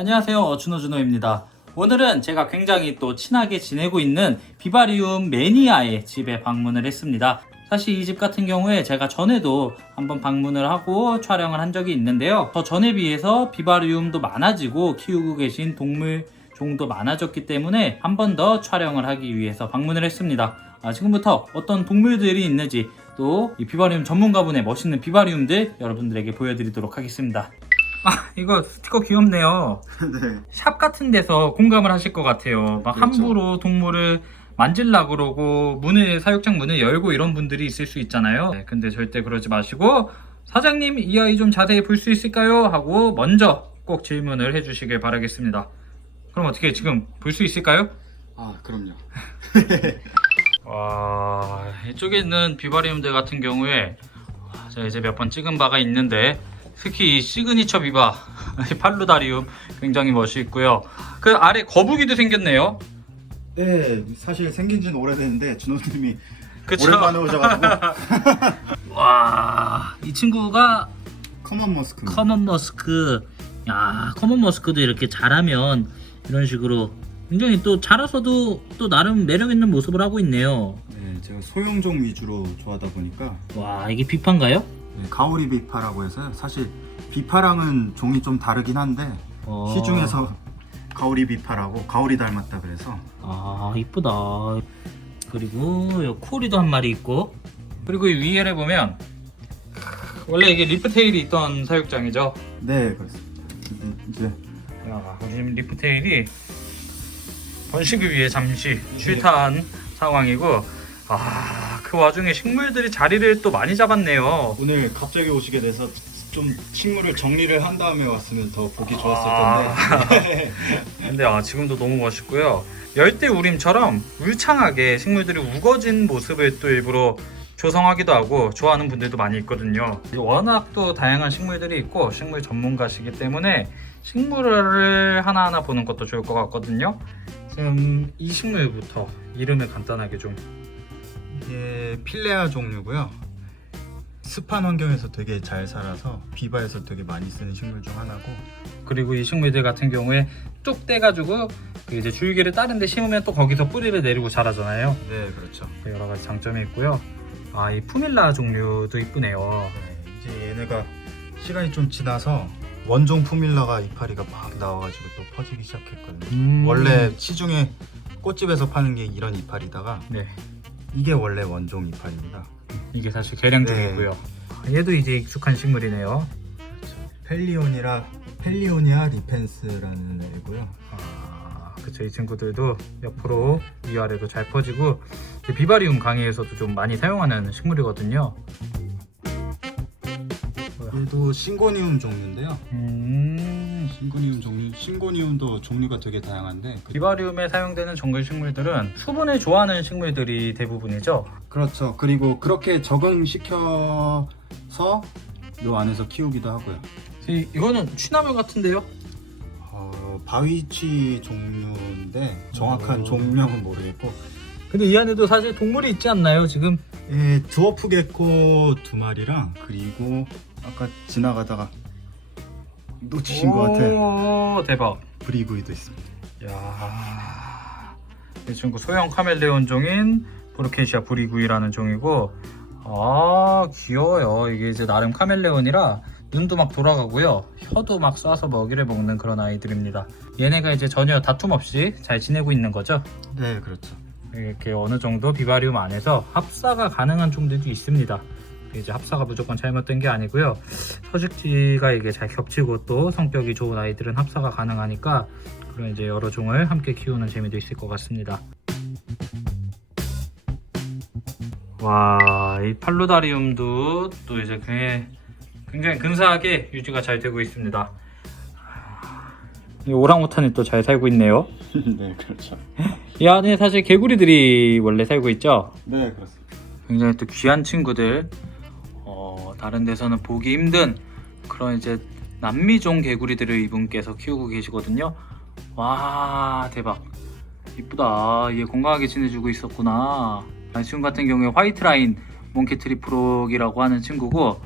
안녕하세요. 준호준호입니다. 오늘은 제가 굉장히 또 친하게 지내고 있는 비바리움 매니아의 집에 방문을 했습니다. 사실 이 집 같은 경우에 제가 전에도 한번 방문을 하고 촬영을 한 적이 있는데요. 더 전에 비해서 비바리움도 많아지고 키우고 계신 동물 종도 많아졌기 때문에 한 번 더 촬영을 하기 위해서 방문을 했습니다. 아, 지금부터 어떤 동물들이 있는지 또 이 비바리움 전문가분의 멋있는 비바리움들 여러분들에게 보여드리도록 하겠습니다. 아 이거 스티커 귀엽네요. 네. 샵 같은 데서 공감을 하실 것 같아요. 막 그렇죠. 함부로 동물을 만질라 그러고 문을 사육장 문을 열고 이런 분들이 있을 수 있잖아요. 네, 근데 절대 그러지 마시고 사장님 이 아이 좀 자세히 볼 수 있을까요? 하고 먼저 꼭 질문을 해주시길 바라겠습니다. 그럼 어떻게 지금 볼 수 있을까요? 아, 그럼요. 와 이쪽에 있는 비바리움들 같은 경우에 와, 제가 이제 몇 번 찍은 바가 있는데 특히 이 시그니처 비바 이 팔루다리움 굉장히 멋있고요. 그 아래 거북이도 생겼네요. 네, 사실 생긴 지는 오래됐는데 준호님이 그쵸? 오랜만에 오셔가지고 와, 이 친구가 커먼 머스크. 커먼 머스크. 야, 커먼 머스크도 이렇게 자라면 이런 식으로 굉장히 또 자라서도 또 나름 매력 있는 모습을 하고 있네요. 네, 제가 소형종 위주로 좋아하다 보니까 와, 이게 비판가요? 네, 가오리 비파라고 해서 사실 비파랑은 종이 좀 다르긴 한데 어. 시중에서 가오리 비파라고 가오리 닮았다 그래서. 아 이쁘다. 그리고 요 코리도 한 마리 있고. 그리고 이 위에를 보면 원래 이게 리프테일이 있던 사육장이죠? 네, 그렇습니다. 이제 야, 지금 리프테일이 번식을 위해 잠시 쉴타한 상황이고. 아 그 와중에 식물들이 자리를 또 많이 잡았네요 오늘 갑자기 오시게 돼서 좀 식물을 정리를 한 다음에 왔으면 더 보기 좋았을 아. 텐데. 근데 아, 지금도 너무 멋있고요. 열대 우림처럼 울창하게 식물들이 우거진 모습을 또 일부러 조성하기도 하고 좋아하는 분들도 많이 있거든요. 워낙 또 다양한 식물들이 있고 식물 전문가시기 때문에 식물을 하나하나 보는 것도 좋을 것 같거든요. 지금 이 식물부터 이름을 간단하게 좀 이게 필레아 종류고요. 습한 환경에서 되게 잘 살아서 비바에서 되게 많이 쓰는 식물 중 하나고 그리고 이 식물들 같은 경우에 뚝 떼가지고 그 이제 줄기를 다른 데 심으면 또 거기서 뿌리를 내리고 자라잖아요. 네 그렇죠. 여러 가지 장점이 있고요. 아, 이 푸밀라 종류도 이쁘네요. 네, 이제 얘네가 시간이 좀 지나서 원종 푸밀라가 이파리가 막 나와가지고 또 퍼지기 시작했거든요. 음. 원래 시중에 꽃집에서 파는 게 이런 이파리다가 네, 이게 원래 원종 이파리입니다. 이게 사실 개량 네. 중이고요. 얘도 이제 익숙한 식물이네요. 펠리오니라 펠리오니아 리펜스라는 애고요. 아, 그쵸. 이 친구들도 옆으로 위아래로 잘 퍼지고 비바리움 강의에서도 좀 많이 사용하는 식물이거든요. 얘도 싱고니움 종류인데요. 음, 싱고니움 종류, 싱고니움도 종류가 되게 다양한데 그- 비바리움에 사용되는 정글 식물들은 수분을 좋아하는 식물들이 대부분이죠. 그렇죠. 그리고 그렇게 적응시켜서 요 안에서 키우기도 하고요. 이- 이거는 취나물 같은데요? 어, 바위치 종류인데 정확한 오. 종명은 모르겠고 근데 이 안에도 사실 동물이 있지 않나요, 지금? 예, 드워프 개코 두 마리랑 그리고 아까 지나가다가 놓치신 것 같아. 오, 대박. 브리구이도 있습니다. 야, 이 친구 소형 카멜레온 종인 보르케시아 브리구이라는 종이고, 아 귀여워요. 이게 이제 나름 카멜레온이라 눈도 막 돌아가고요, 혀도 막 쏴서 먹이를 먹는 그런 아이들입니다. 얘네가 이제 전혀 다툼 없이 잘 지내고 있는 거죠. 네, 그렇죠. 이렇게 어느 정도 비바리움 안에서 합사가 가능한 종들도 있습니다. 이제 합사가 무조건 잘못된 게 아니고요. 서식지가 이게 잘 겹치고 또 성격이 좋은 아이들은 합사가 가능하니까 그런 이제 여러 종을 함께 키우는 재미도 있을 것 같습니다. 와, 이 팔로다리움도 또 이제 굉장히, 굉장히 근사하게 유지가 잘 되고 있습니다. 이 오랑우탄이 또 잘 살고 있네요. 네, 그렇죠. 이 안에 사실 개구리들이 원래 살고 있죠. 네, 그렇습니다. 굉장히 또 귀한 친구들. 어, 다른 데서는 보기 힘든 그런 이제 남미종 개구리들을 이분께서 키우고 계시거든요. 와 대박. 이쁘다. 얘 건강하게 지내주고 있었구나. 아, 지금 같은 경우에 화이트 라인 몽키 트리프록이라고 하는 친구고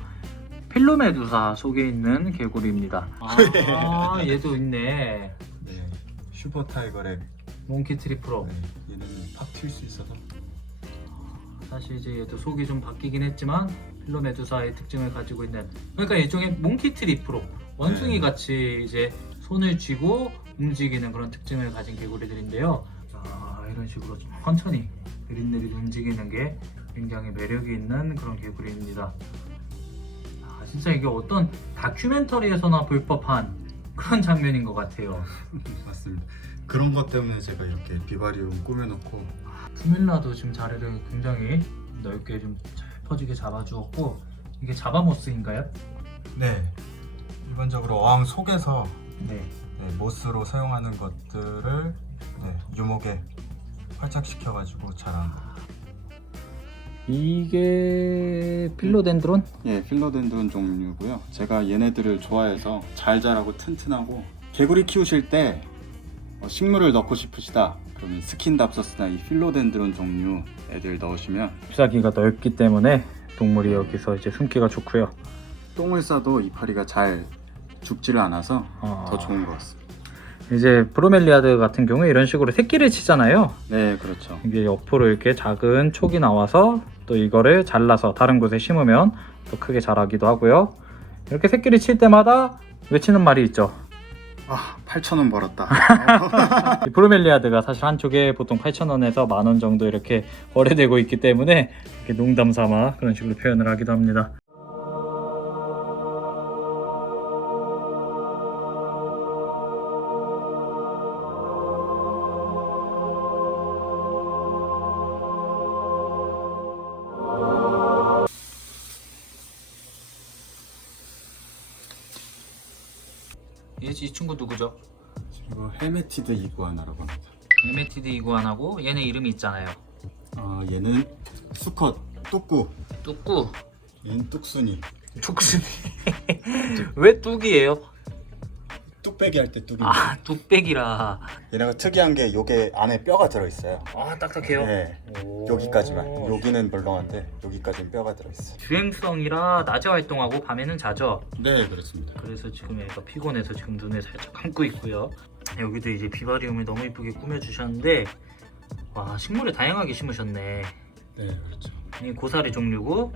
필로메두사 속에 있는 개구리입니다. 아, 얘도 있네. 네. 슈퍼 타이거의 몽키 트리프로. 네. 얘는 팍 튈 수 있어서 사실 이제 얘도 속이 좀 바뀌긴 했지만 필로메두사의 특징을 가지고 있는 그러니까 일종의 몽키 트리프로 원숭이 네. 같이 이제 손을 쥐고 움직이는 그런 특징을 가진 개구리들인데요. 아, 이런 식으로 좀 천천히 느릿느릿 움직이는 게 굉장히 매력이 있는 그런 개구리입니다. 아, 진짜 이게 어떤 다큐멘터리에서나 볼 법한 그런 장면인 것 같아요. 맞습니다. 그런 것 때문에 제가 이렇게 비바리움 꾸며놓고 푸밀라도 지금 자리를 굉장히 넓게 좀 잘 퍼지게 잡아주었고 이게 자바모스인가요? 네. 일반적으로 어항 속에서 네. 네, 모스로 사용하는 것들을 네, 유목에 활착시켜가지고 자란 이게 필로덴드론? 예, 필로덴드론 종류고요. 제가 얘네들을 좋아해서 잘 자라고 튼튼하고 개구리 키우실 때 어, 식물을 넣고 싶으시다. 그러면 스킨답서스나 이 필로덴드론 종류 애들 넣으시면 잎사귀가 넓기 때문에 동물이 여기서 이제 숨기가 좋고요. 똥을 싸도 이파리가 잘 죽지를 않아서 어, 더 좋은 것 같습니다. 이제 브로멜리아드 같은 경우에 이런 식으로 새끼를 치잖아요. 네, 그렇죠. 이게 옆으로 이렇게 작은 촉이 나와서 또 이거를 잘라서 다른 곳에 심으면 더 크게 자라기도 하고요. 이렇게 새끼를 칠 때마다 외치는 말이 있죠. 아, 8,000원 벌었다. 이 브로멜리아드가 사실 한쪽에 보통 8,000원에서 만 원 정도 이렇게 거래되고 있기 때문에 이렇게 농담 삼아 그런 식으로 표현을 하기도 합니다. 이거 헬메티드 이구아나라고 합니다. 리메티드 이구아나고 얘네 이름이 있잖아요. 어, 얘는 수컷, 뚝구, 뚜꾸. 얘는 뚝순이. 뚝순이. 왜 뚝이에요? 뚝배기 할 때 뚝이. 아 뚝배기라. 얘네가 특이한 게 요게 안에 뼈가 들어있어요. 아 딱딱해요. 네, 오. 여기까지만. 여기는 물렁한데 여기까지는 뼈가 들어있어요. 주행성이라 낮에 활동하고 밤에는 자죠. 네, 그렇습니다. 그래서 지금 얘가 피곤해서 지금 눈을 살짝 감고 있고요. 여기도 이제 비바리움을 너무 이쁘게 꾸며주셨는데 와 식물을 다양하게 심으셨네. 네, 그렇죠. 이 고사리 종류고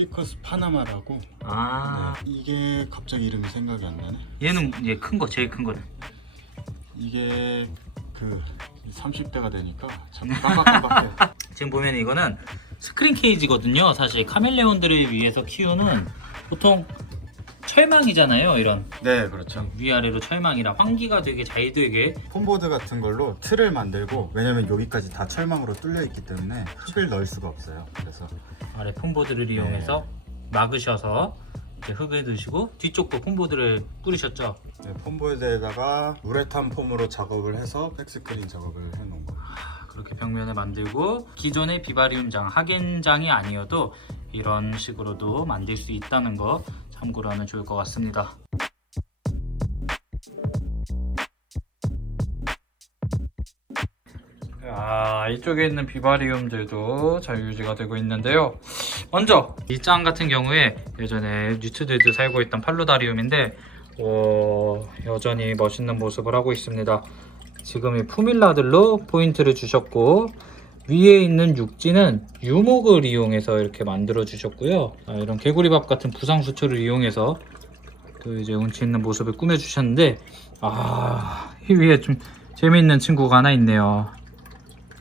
피커스 파나마라고. 아 네, 이게 갑자기 이름이 생각이 안 나네. 얘는 이제 큰 거 제일 큰 거는 이게 그 30대가 되니까 참 깜박깜박해요. 지금 보면 이거는 스크린 케이지거든요. 사실 카멜레온들을 위해서 키우는 보통 철망이잖아요. 이런 네, 그렇죠. 위아래로 철망이라 환기가 되게 잘 되게 폼보드 같은 걸로 틀을 만들고 왜냐면 여기까지 다 철망으로 뚫려 있기 때문에 흙을 넣을 수가 없어요. 그래서 아래 폼보드를 이용해서 막으셔서 이렇게 흙을 넣으시고 뒤쪽도 폼보드를 뿌리셨죠. 네, 폼보드에다가 우레탄 폼으로 작업을 해서 백스크린 작업을 해놓은 거. 아, 그렇게 벽면을 만들고 기존의 비바리움장 하겐장이 아니어도 이런 식으로도 만들 수 있다는 거 참고로 하면 좋을 것 같습니다. 아 이쪽에 있는 비바리움들도 잘 유지가 되고 있는데요. 먼저 이 짱 같은 경우에 예전에 뉴트들도 살고 있던 팔로다리움인데 어, 여전히 멋있는 모습을 하고 있습니다. 지금 이 푸밀라들로 포인트를 주셨고 위에 있는 육지는 유목을 이용해서 이렇게 만들어 주셨고요. 아, 이런 개구리밥 같은 부상 수초를 이용해서 또 이제 운치 있는 모습을 꾸며 주셨는데 아, 이 위에 좀 재미있는 친구가 하나 있네요.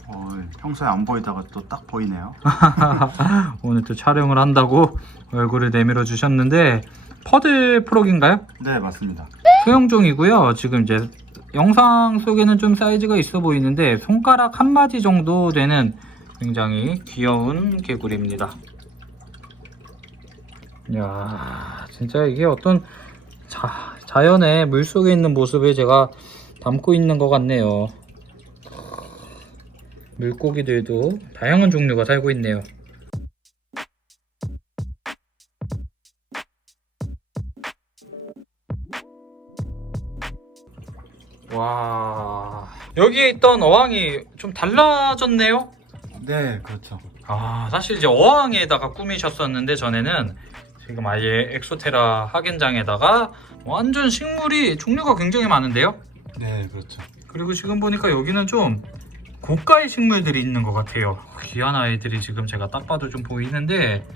어, 평소에 안 보이다가 또 딱 보이네요. 오늘 또 촬영을 한다고 얼굴을 내밀어 주셨는데 퍼들 프록인가요? 네, 맞습니다. 소형종이고요. 지금 이제 영상 속에는 좀 사이즈가 있어 보이는데 손가락 한 마디 정도 되는 굉장히 귀여운 개구리입니다. 이야, 진짜 이게 어떤 자, 자연의 물 속에 있는 모습을 제가 담고 있는 것 같네요. 물고기들도 다양한 종류가 살고 있네요. 와 여기에 있던 어항이 좀 달라졌네요. 네, 그렇죠. 아 사실 이제 어항에다가 꾸미셨었는데 전에는 지금 아예 엑소테라 학연장에다가 완전 식물이 종류가 굉장히 많은데요. 네, 그렇죠. 그리고 지금 보니까 여기는 좀 고가의 식물들이 있는 것 같아요. 귀한 아이들이 지금 제가 딱 봐도 좀 보이는데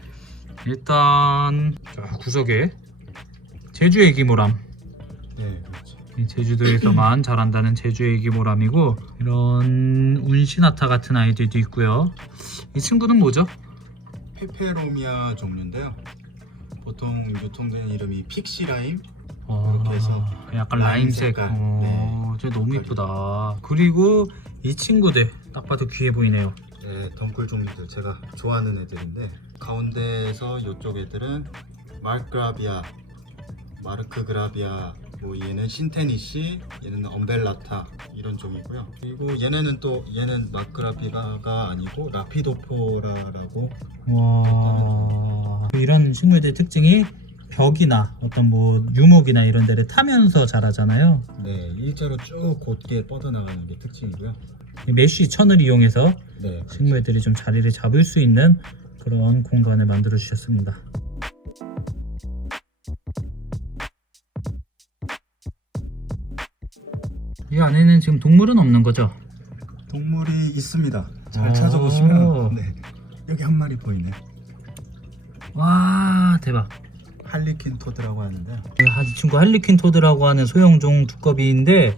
일단 자, 구석에 제주의 기모람 네, 그렇죠. 이 제주도에서만 자란다는 제주의 기모람이고 이런 운시나타 같은 아이들도 있고요. 이 친구는 뭐죠? 페페로미아 종류인데요. 보통 유통되는 이름이 픽시라임. 어, 이렇게 해서 약간 라임 라임색. 색깔. 어, 저 너무 이쁘다. 그리고 이 친구들 딱 봐도 귀해 보이네요. 네, 덩굴 종류들 제가 좋아하는 애들인데 가운데에서 이쪽 애들은 마르크라비아, 마르크그라비아, 뭐 얘는 신테니시, 얘는 엄벨라타 이런 종이고요. 그리고 얘네는 또 얘는 마크라비아가 아니고 라피도포라라고 와 이런 식물들 특징이 벽이나 어떤 뭐 유목이나 이런 데를 타면서 자라잖아요. 네 일자로 쭉 곧게 뻗어나가는 게 특징이고요. 이 메쉬 천을 이용해서 네, 식물들이 좀 자리를 잡을 수 있는 그런 공간을 만들어 주셨습니다. 이 안에는 지금 동물은 없는 거죠? 동물이 있습니다. 잘 오. 찾아보시면 네 여기 한 마리 보이네. 와 대박. 할리퀸 토드라고 하는데 이 친구 할리퀸 토드라고 하는 소형종 두꺼비인데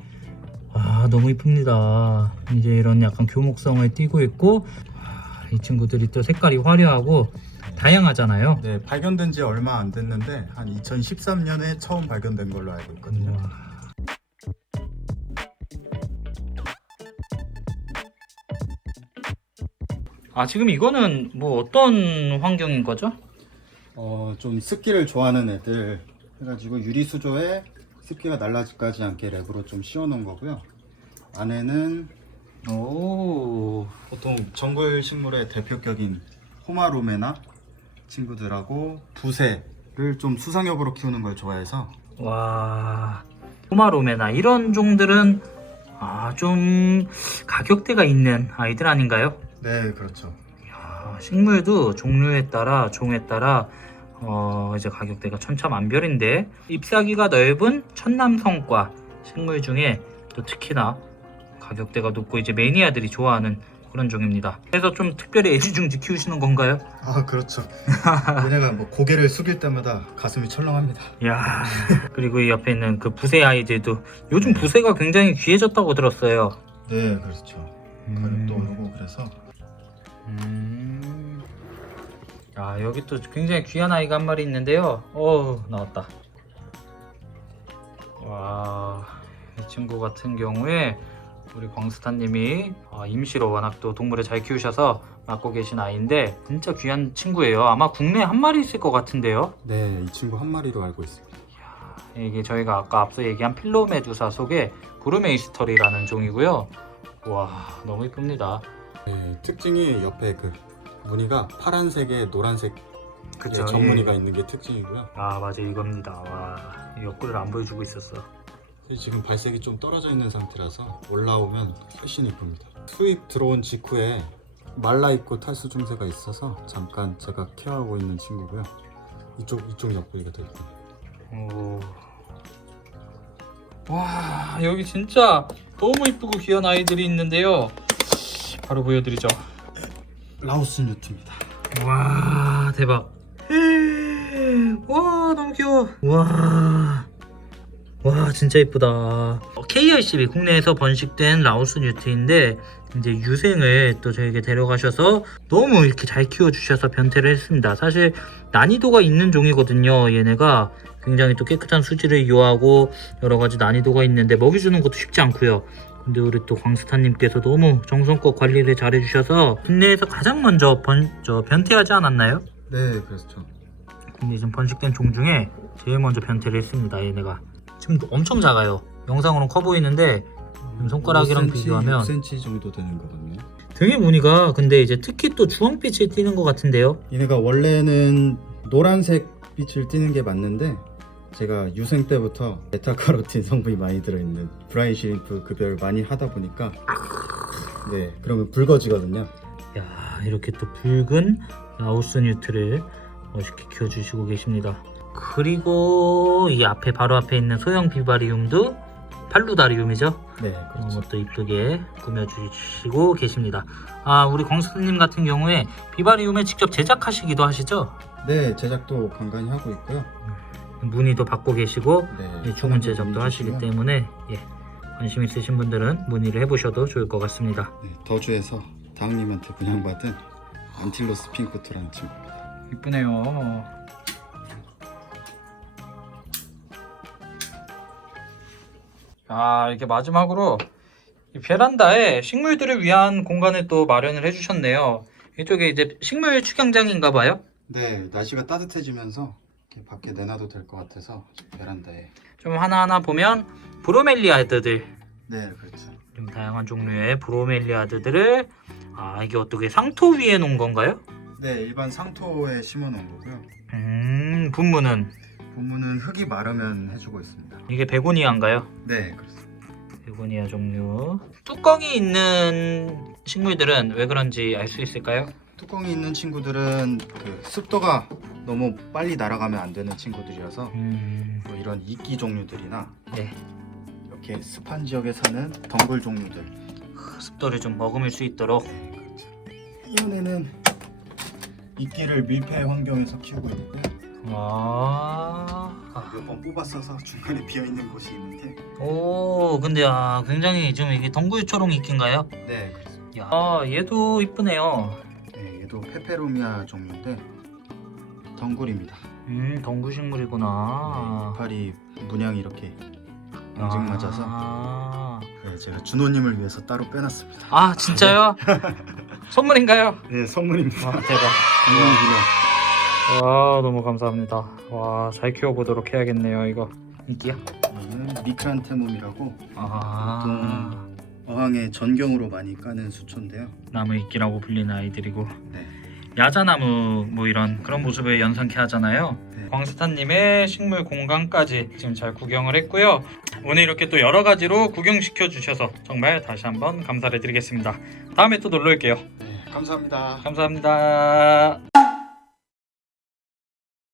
와 너무 이쁩니다. 이제 이런 약간 교목성을 띠고 있고 와, 이 친구들이 또 색깔이 화려하고 다양하잖아요. 네, 발견된 지 얼마 안 됐는데 한 2013년에 처음 발견된 걸로 알고 있거든요. 우와. 아 지금 이거는 뭐 어떤 환경인 거죠? 어, 좀 습기를 좋아하는 애들 해가지고 유리 수조에 습기가 날라지지 않게 랩으로 좀 씌워놓은 거고요. 안에는 오. 보통 정글 식물의 대표격인 호마로메나 친구들하고 부세를 좀 수상엽으로 키우는 걸 좋아해서 와. 포마로메나 이런 종들은 아 좀 가격대가 있는 아이들 아닌가요? 네, 그렇죠. 아, 식물도 종류에 따라 종에 따라 어, 이제 가격대가 천차만별인데 잎사귀가 넓은 천남성과 식물 중에 또 특히나 가격대가 높고 이제 매니아들이 좋아하는 그런 종입니다. 그래서 좀 특별히 애지중지 키우시는 건가요? 아, 그렇죠. 얘네가 뭐 고개를 숙일 때마다 가슴이 철렁합니다. 야 그리고 이 옆에 있는 그 부세 아이들도 요즘 부세가 굉장히 귀해졌다고 들었어요. 네, 그렇죠. 가격도 오르고 그래서 음. 아 여기 또 굉장히 귀한 아이가 한 마리 있는데요. 어 나왔다. 와, 이 친구 같은 경우에 우리 광스타님이 아, 임시로 워낙 또 동물을 잘 키우셔서 맡고 계신 아이인데 진짜 귀한 친구예요. 아마 국내에 한 마리 있을 것 같은데요. 네, 이 친구 한 마리로 알고 있습니다. 이게 저희가 아까 앞서 얘기한 필로메두사 속의 브루메이스터리라는 종이고요. 와 너무 이쁩니다. 네, 특징이 옆에 그 무늬가 파란색에 노란색 그쵸, 전무늬가 예. 있는 게 특징이고요. 아 맞아 이겁니다. 와 옆구리를 안 보여주고 있었어. 지금 발색이 좀 떨어져 있는 상태라서 올라오면 훨씬 이쁩니다. 수입 들어온 직후에 말라 있고 탈수 증세가 있어서 잠깐 제가 케어하고 있는 친구고요. 이쪽 이쪽 옆구리가 더. 오. 와 여기 진짜 너무 이쁘고 귀한 아이들이 있는데요. 바로 보여드리죠. 라오스 뉴트입니다. 와 대박. 와 너무 귀여워. 와. 와 진짜 이쁘다. KRCB 국내에서 번식된 라오스 뉴트인데 이제 유생을 또 저에게 데려가셔서 너무 이렇게 잘 키워주셔서 변태를 했습니다. 사실 난이도가 있는 종이거든요. 얘네가 굉장히 또 깨끗한 수질을 요하고 여러 가지 난이도가 있는데 먹이 주는 것도 쉽지 않고요. 근데 우리 또 광스타님께서 너무 정성껏 관리를 잘해주셔서 국내에서 가장 먼저 번, 저 변태하지 않았나요? 네, 그렇죠. 국내에 지금 번식된 종 중에 제일 먼저 변태를 했습니다. 얘네가 지금 엄청 작아요. 영상으로는 커 보이는데 지금 손가락이랑 5cm, 비교하면 6cm 정도 되는 거거든요. 등의 무늬가 근데 이제 특히 또 주황빛을 띠는 것 같은데요. 얘네가 원래는 노란색 빛을 띠는 게 맞는데 제가 유생 때부터 베타카로틴 성분이 많이 들어있는 브라인 시림프 급여를 많이 하다 보니까 네 그러면 붉어지거든요 야 이렇게 또 붉은 라오스 뉴트를 멋있게 키워주시고 계십니다. 그리고 이 앞에 바로 앞에 있는 소형 비바리움도 팔루다리움이죠. 네, 그런 것도 이쁘게 꾸며주시고 계십니다. 아 우리 광수님 같은 경우에 비바리움에 직접 제작하시기도 하시죠? 네, 제작도 간간히 하고 있고요. 문의도 받고 계시고 네, 예, 주문 제작도 하시기 주시면, 때문에 예, 관심 있으신 분들은 문의를 해보셔도 좋을 것 같습니다. 네, 더주에서 다은님한테 분양받은 안틸로스 핑크토라는 친구입니다. 이쁘네요. 아 이렇게 마지막으로 이 베란다에 식물들을 위한 공간을 또 마련을 해주셨네요. 이쪽에 이제 식물 축양장인가 봐요. 네, 날씨가 따뜻해지면서 밖에 내놔도 될 것 같아서 베란다에. 좀 하나하나 보면 브로멜리아드들 네, 그렇죠. 좀 다양한 종류의 브로멜리아드들을 아 이게 어떻게 상토 위에 놓은 건가요? 네, 일반 상토에 심어 놓은 거고요. 음 분무는 본문은 흙이 마르면 해주고 있습니다. 이게 베고니아인가요? 네, 그렇습니다. 베고니아 종류 뚜껑이 있는 식물들은 왜 그런지 알 수 있을까요? 뚜껑이 있는 친구들은 그 습도가 너무 빨리 날아가면 안 되는 친구들이라서 음, 뭐 이런 이끼 종류들이나 네. 이렇게 습한 지역에 사는 덩굴 종류들. 습도를 좀 머금을 수 있도록. 이번에는 이끼를 밀폐 환경에서 키우고 있는데 아, 몇번 뽑았어서 중간에 비어 있는 곳이 있는데. 오 근데 아 굉장히 좀 이게 덩굴초롱 이끼인가요? 네 그렇습니다. 야 아, 얘도 이쁘네요. 네, 얘도 페페로미아 종류인데 덩굴입니다. 음 덩굴식물이구나. 이파리 문양이 이렇게 앙증맞아서 아, 네, 제가 준호님을 위해서 따로 빼놨습니다. 아 진짜요? 선물인가요? 네 선물입니다. 와 대박. 와 너무 감사합니다. 와 잘 키워보도록 해야겠네요 이거. 이끼야? 이거는 미크란테mom이라고 아 어항에 전경으로 많이 까는 수초인데요. 나무 이끼라고 불리는 아이들이고 네. 야자나무 뭐 이런 그런 모습을 연상케 하잖아요. 네. 광스타님의 식물 공간까지 지금 잘 구경을 했고요. 오늘 이렇게 또 여러 가지로 구경시켜 주셔서 정말 다시 한번 감사를 드리겠습니다. 다음에 또 놀러 올게요. 네, 감사합니다. 감사합니다.